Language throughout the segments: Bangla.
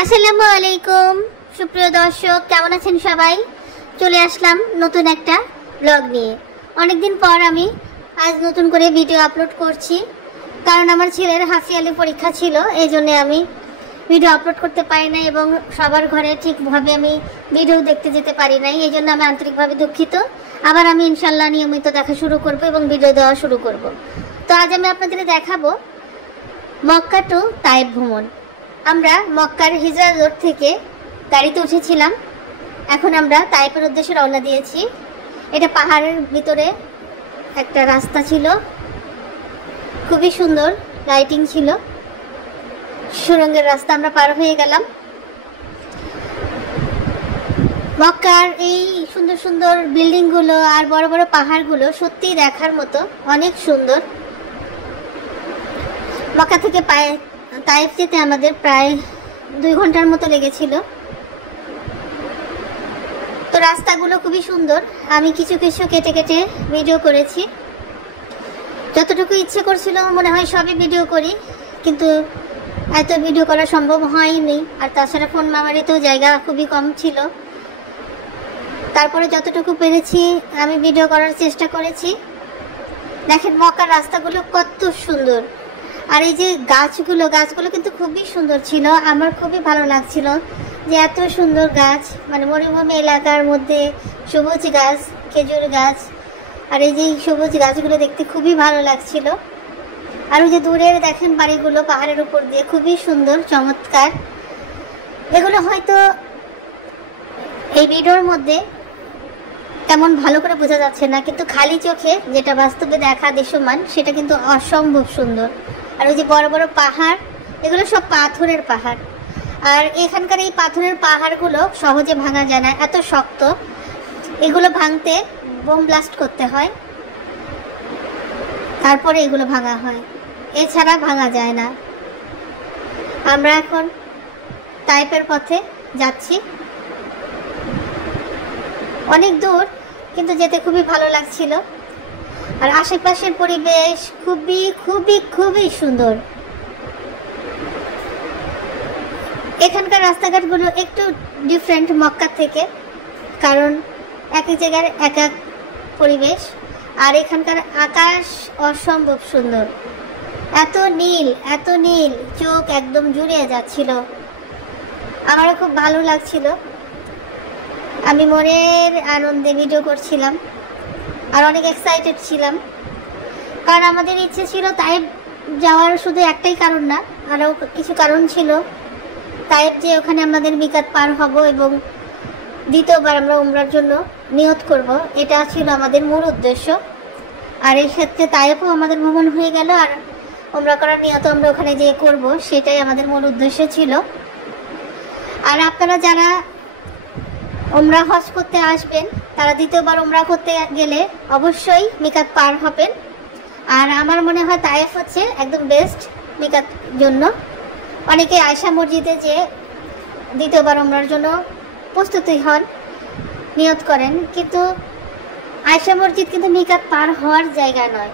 আসসালামু আলাইকুম সুপ্রিয় দর্শক, কেমন আছেন সবাই? চলে আসলাম নতুন একটা ব্লগ নিয়ে। অনেকদিন পর আমি আজ নতুন করে ভিডিও আপলোড করছি, কারণ আমার ছেলের হাসি আলি পরীক্ষা ছিল, এই জন্য আমি ভিডিও আপলোড করতে পারি না এবং সবার ঘরে ঠিকভাবে আমি ভিডিও দেখতে যেতে পারি নাই। এই জন্য আমি আন্তরিকভাবে দুঃখিত। আবার আমি ইনশাল্লাহ নিয়মিত দেখা শুরু করব এবং ভিডিও দেওয়া শুরু করব। তো আজ আমি আপনাদের দেখাবো মক্কা টু তায়েফ ভ্রমণ। আমরা মক্কার হিজরা রোড থেকে গাড়িতে উঠেছিলাম, এখন আমরা তায়েফের উদ্দেশ্যে রওনা দিয়েছি। এটা পাহাড়ের ভিতরে একটা রাস্তা ছিল, খুবই সুন্দর লাইটিং ছিল, সুরঙ্গের রাস্তা আমরা পার হয়ে গেলাম। মক্কার এই সুন্দর সুন্দর বিল্ডিংগুলো আর বড় বড় পাহাড়গুলো সত্যিই দেখার মতো, অনেক সুন্দর। মক্কা থেকে তায়েফ যেতে আমাদের প্রায় 2 ঘন্টার মতো লেগেছিল। তো রাস্তাগুলো খুবই সুন্দর, আমি কিছু কিছু কেটে কেটে ভিডিও করেছি। যতটুকু ইচ্ছে করছিল মনে হয় সবই ভিডিও করি, কিন্তু এত ভিডিও করা সম্ভব হয়নি। আর তাছাড়া ফোন মেমোরিতেও জায়গা খুবই কম ছিল। তারপরে যতটুকু পেরেছি আমি ভিডিও করার চেষ্টা করেছি। দেখেন মক্কার রাস্তাগুলো কত সুন্দর, আর এই যে গাছগুলো কিন্তু খুবই সুন্দর ছিল। আমার খুবই ভালো লাগছিল যে এত সুন্দর গাছ, মানে মরুভূমি এলাকার মধ্যে সবুজ গাছ, খেজুর গাছ, আর এই যে সবুজ গাছগুলো দেখতে খুবই ভালো লাগছিল। আর ওই যে দূরের দেখেন বাড়িগুলো পাহাড়ের উপর দিয়ে, খুবই সুন্দর চমৎকার। এগুলো হয়তো এই ভিডিওর মধ্যে তেমন ভালো করে বোঝা যাচ্ছে না, কিন্তু খালি চোখে যেটা বাস্তবে দেখা দৃশ্যমান সেটা কিন্তু অসম্ভব সুন্দর। আর ওই যে বড় বড় পাহাড়, এগুলো সব পাথরের পাহাড়। আর এখানকার এই পাথরের পাহাড়গুলো সহজে ভাঙা যায় না, এত শক্ত। এগুলো ভাঙতে বোম ব্লাস্ট করতে হয়, তারপরে এগুলো ভাঙা হয়, এছাড়া ভাঙা যায় না। আমরা এখন তায়েফের পথে যাচ্ছি, অনেক দূর, কিন্তু যেতে খুবই ভালো লাগছিল। আর আশেপাশের পরিবেশ খুবই খুবই খুবই সুন্দর। এখানকার রাস্তাঘাটগুলো একটু ডিফারেন্ট মক্কা থেকে, কারণ এক এক জায়গার এক এক পরিবেশ। আর এখানকার আকাশ অসম্ভব সুন্দর, এত নীল, চোখ একদম জুড়িয়ে যাচ্ছিল। আমারও খুব ভালো লাগছিল, আমি মনের আনন্দে ভিডিও করছিলাম আর অনেক এক্সাইটেড ছিলাম। কারণ আমাদের ইচ্ছে ছিল তায়েফ যাওয়ার শুধু একটাই কারণ না, আরও কিছু কারণ ছিল। তায়েফ যে ওখানে আমাদের মিকাত পার হব এবং দ্বিতীয়বার আমরা উমরার জন্য নিয়ত করব, এটা ছিল আমাদের মূল উদ্দেশ্য। আর এই ক্ষেত্রে তায়েফও আমাদের ভ্রমণ হয়ে গেল, আর উমরা করার নিয়ত আমরা ওখানে যেয়ে করব, সেটাই আমাদের মূল উদ্দেশ্য ছিল। আর আপনারা যারা উমরা হজ করতে আসবেন, তারা দ্বিতীয়বার উমরা করতে গেলে অবশ্যই মিকাত পার হবেন। আর আমার মনে হয় তায়েফ হচ্ছে একদম বেস্ট মিকাত জন্য। অনেকে আয়সা মসজিদে যে দ্বিতীয়বার উমরার জন্য প্রস্তুতি হন, নিয়ত করেন, কিন্তু আয়সা মসজিদ কিন্তু মিকাত পার হওয়ার জায়গা নয়,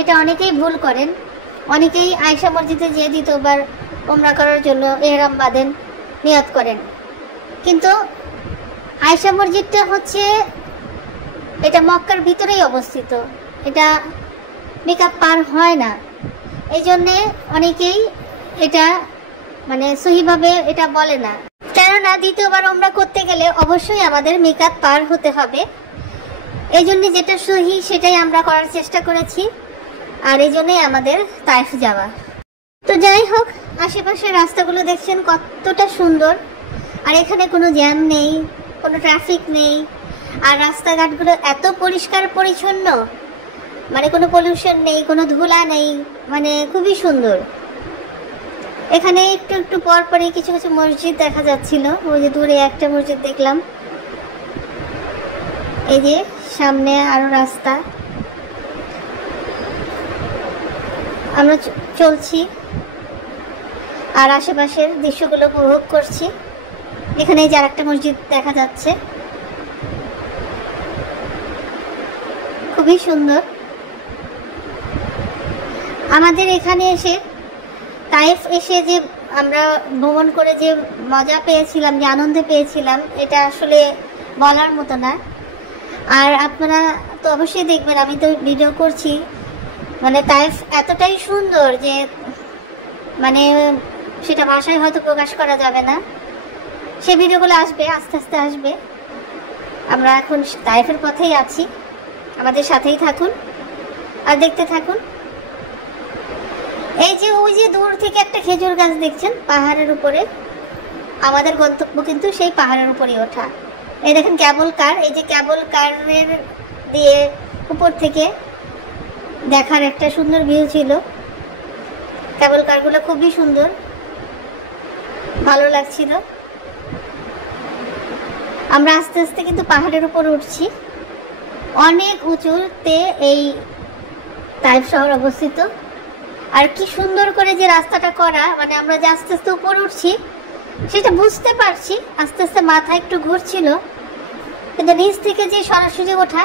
এটা অনেকেই ভুল করেন। অনেকেই আয়সা মসজিদে যে দ্বিতীয়বার উমরা করার জন্য এহরাম বাঁধেন, নিয়ত করেন, কিন্তু আয়সা মসজিদটা হচ্ছে এটা মক্কার ভিতরেই অবস্থিত, এটা মিকাত পার হয় না। এই জন্যে অনেকেই এটা মানে সহিভাবে এটা বলে না। কেননা দ্বিতীয়বার উমরা করতে গেলে অবশ্যই আমাদের মিকাত পার হতে হবে। এই জন্যে যেটা সহি সেটাই আমরা করার চেষ্টা করেছি, আর এই জন্যই আমাদের তায়েফ যাওয়া। তো যাই হোক, আশেপাশের রাস্তাগুলো দেখছেন কতটা সুন্দর, আর এখানে কোনো জ্যাম নেই, কোনো ট্রাফিক নেই, আর রাস্তাঘাটগুলো এত পরিষ্কার পরিচ্ছন্ন, মানে কোনো পলিউশন নেই, কোনো ধুলা নেই, মানে খুবই সুন্দর। এখানে একটু একটু পর পরই কিছু কিছু মসজিদ দেখা যাচ্ছিল, ওই যে দূরে একটা মসজিদ দেখলাম, এই যে সামনে আরো রাস্তা। আমরা চলছি আর আশেপাশের দৃশ্যগুলো উপভোগ করছি। এখানে যে আরেকটা মসজিদ দেখা যাচ্ছে, খুবই সুন্দর। আমাদের এখানে এসে তায়েফ এসে যে আমরা ভ্রমণ করে যে মজা পেয়েছিলাম, যে আনন্দ পেয়েছিলাম, এটা আসলে বলার মতো না। আর আপনারা তো অবশ্যই দেখবেন, আমি তো ভিডিও করছি, মানে তাইফ এতটাই সুন্দর যে মানে সেটা ভাষায় হয়তো প্রকাশ করা যাবে না। সে ভিডিওগুলো আসবে, আস্তে আস্তে আসবে। আমরা এখন তাইফের পথেই আছি, আমাদের সাথেই থাকুন আর দেখতে থাকুন। এই যে ওই যে দূর থেকে একটা খেজুর গাছ দেখছেন পাহাড়ের উপরে, আমাদের গন্তব্য কিন্তু সেই পাহাড়ের উপরে ওঠা। এই দেখেন কেবল কার, এই যে কেবল কারের দিয়ে উপর থেকে দেখার একটা সুন্দর ভিউ ছিল। কেবল কারগুলো খুবই সুন্দর, ভালো লাগছিল। আমরা আস্তে আস্তে কিন্তু পাহাড়ের উপর উঠছি। অনেক উঁচুতে এই তাইফ শহর অবস্থিত। আর কি সুন্দর করে যে রাস্তাটা করা, মানে আমরা যে আস্তে আস্তে উপর উঠছি সেটা বুঝতে পারছি। আস্তে আস্তে মাথা একটু ঘুরছিল, কিন্তু নিচ থেকে যে সরাসরি ওঠা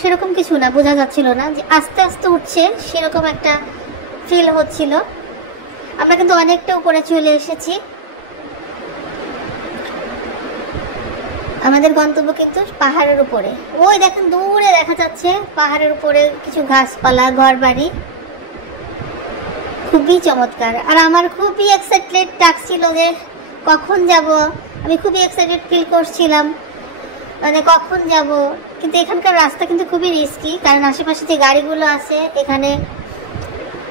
সেরকম কিছু না, বোঝা যাচ্ছিল না যে আস্তে আস্তে উঠছে, সেরকম একটা ফিল হচ্ছিল। আমরা কিন্তু অনেকটা উপরে চলে এসেছি। আমাদের গন্তব্য কিন্তু পাহাড়ের উপরে। ওই দেখেন দূরে দেখা যাচ্ছে পাহাড়ের উপরে কিছু গাছপালা, ঘরবাড়ি, খুবই চমৎকার। আর আমার খুবই এক্সাইটেড লাগছিল যে কখন যাব, আমি খুবই এক্সাইটেড ফিল করছিলাম, মানে কখন যাব। কিন্তু এখানকার রাস্তা কিন্তু খুবই রিস্কি, কারণ আশেপাশে যে গাড়িগুলো আছে এখানে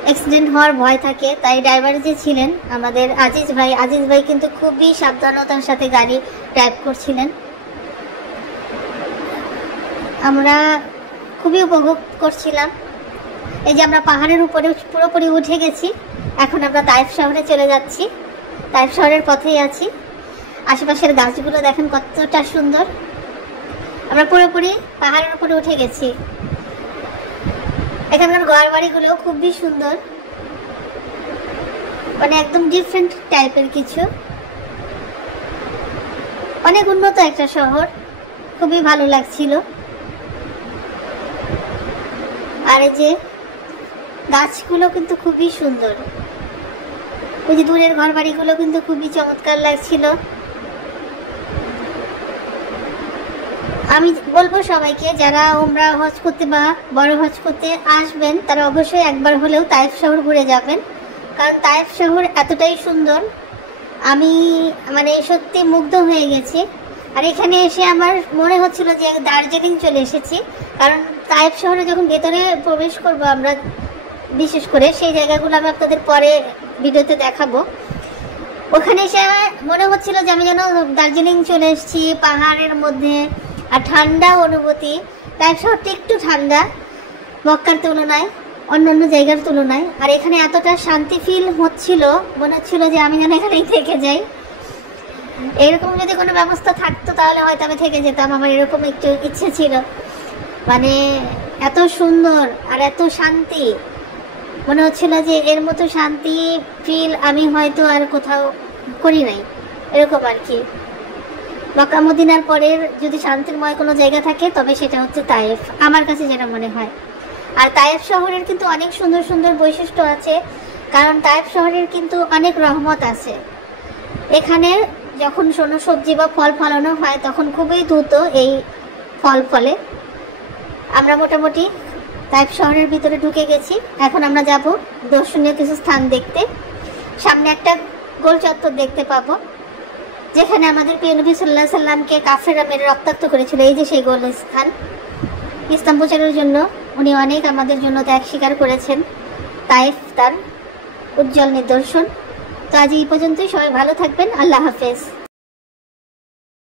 অ্যাক্সিডেন্ট হওয়ার ভয় থাকে। তাই ড্রাইভার যে ছিলেন আমাদের আজিজ ভাই কিন্তু খুবই সাবধানতার সাথে গাড়ি ড্রাইভ করছিলেন। আমরা খুবই উপভোগ করছিলাম। এই যে আমরা পাহাড়ের উপরে পুরোপুরি উঠে গেছি। এখন আমরা তাইফ শহরে চলে যাচ্ছি, তাইফ শহরের পথেই আছি। আশেপাশের গাছগুলো দেখেন কতটা সুন্দর। আমরা পুরোপুরি পাহাড়ের উপরে উঠে গেছি। এখানকার ঘর বাড়িগুলোও খুবই সুন্দর, মানে একদম ডিফারেন্ট টাইপের কিছু। অনেক উন্নত একটা শহর, খুবই ভালো লাগছিল। আর এই যে গাছগুলো কিন্তু খুবই সুন্দর, ওই যে দূরের ঘর বাড়িগুলো কিন্তু খুবই চমৎকার লাগছিল। আমি বলবো সবাইকে, যারা উমরা হজ করতে বা বড় হজ করতে আসবেন তারা অবশ্যই একবার হলেও তাইফ শহর ঘুরে যাবেন, কারণ তাইফ শহর এতটাই সুন্দর। আমি মানে সত্যি মুগ্ধ হয়ে গেছি। আর এখানে এসে আমার মনে হচ্ছিল যে দার্জিলিং চলে এসেছি, কারণ তাইফ শহরে যখন ভেতরে প্রবেশ করব আমরা, বিশেষ করে সেই জায়গাগুলো আমি আপনাদের পরে ভিডিওতে দেখাবো। ওখানে এসে মনে হচ্ছিল যে আমি যেন দার্জিলিং চলে এসেছি, পাহাড়ের মধ্যে। আর ঠান্ডা অনুভূতি, তাইফ শহরটা একটু ঠান্ডা মক্কার তুলনায়, অন্যান্য জায়গার তুলনায়। আর এখানে এতটা শান্তি ফিল হচ্ছিল, মনে হচ্ছিল যে আমি যেন এখানেই থেকে যাই। এরকম যদি কোনো ব্যবস্থা থাকতো তাহলে হয়তো আমি থেকে যেতাম, আমার এরকম একটু ইচ্ছে ছিল। মানে এত সুন্দর আর এত শান্তি, মনে হচ্ছিল যে এর মতো শান্তি ফিল আমি হয়তো আর কোথাও করি নাই, এরকম আর কি। মক্কা মদিনার পরের যদি শান্তিময় কোনো জায়গা থাকে তবে সেটা হচ্ছে তাইফ, আমার কাছে যেটা মনে হয়। আর তাইফ শহরের কিন্তু অনেক সুন্দর সুন্দর বৈশিষ্ট্য আছে, কারণ তাইফ শহরের কিন্তু অনেক রহমত আছে। এখানে যখন কোনো সবজি বা ফল ফলানো হয় তখন খুবই দ্রুত এই ফল ফলে। আমরা মোটামুটি তাইফ শহরের ভিতরে ঢুকে গেছি। এখন আমরা যাব দর্শনীয় কিছু স্থান দেখতে। সামনে একটা গোল চত্বর দেখতে পাবো, যেখানে আমাদের প্রিয় নবী সাল্লাল্লাহু আলাইহি সাল্লামকে কাফেররা মেরে রক্তাক্ত করেছিল। এই যে সেই গোল স্থান, ইসলাম প্রচারের জন্য উনি অনেক আমাদের জন্য ত্যাগ স্বীকার করেছেন। তাইফ তার উজ্জ্বল নিদর্শন। তো আজ এই পর্যন্তই, সবাই ভালো থাকবেন। আল্লাহ হাফেজ।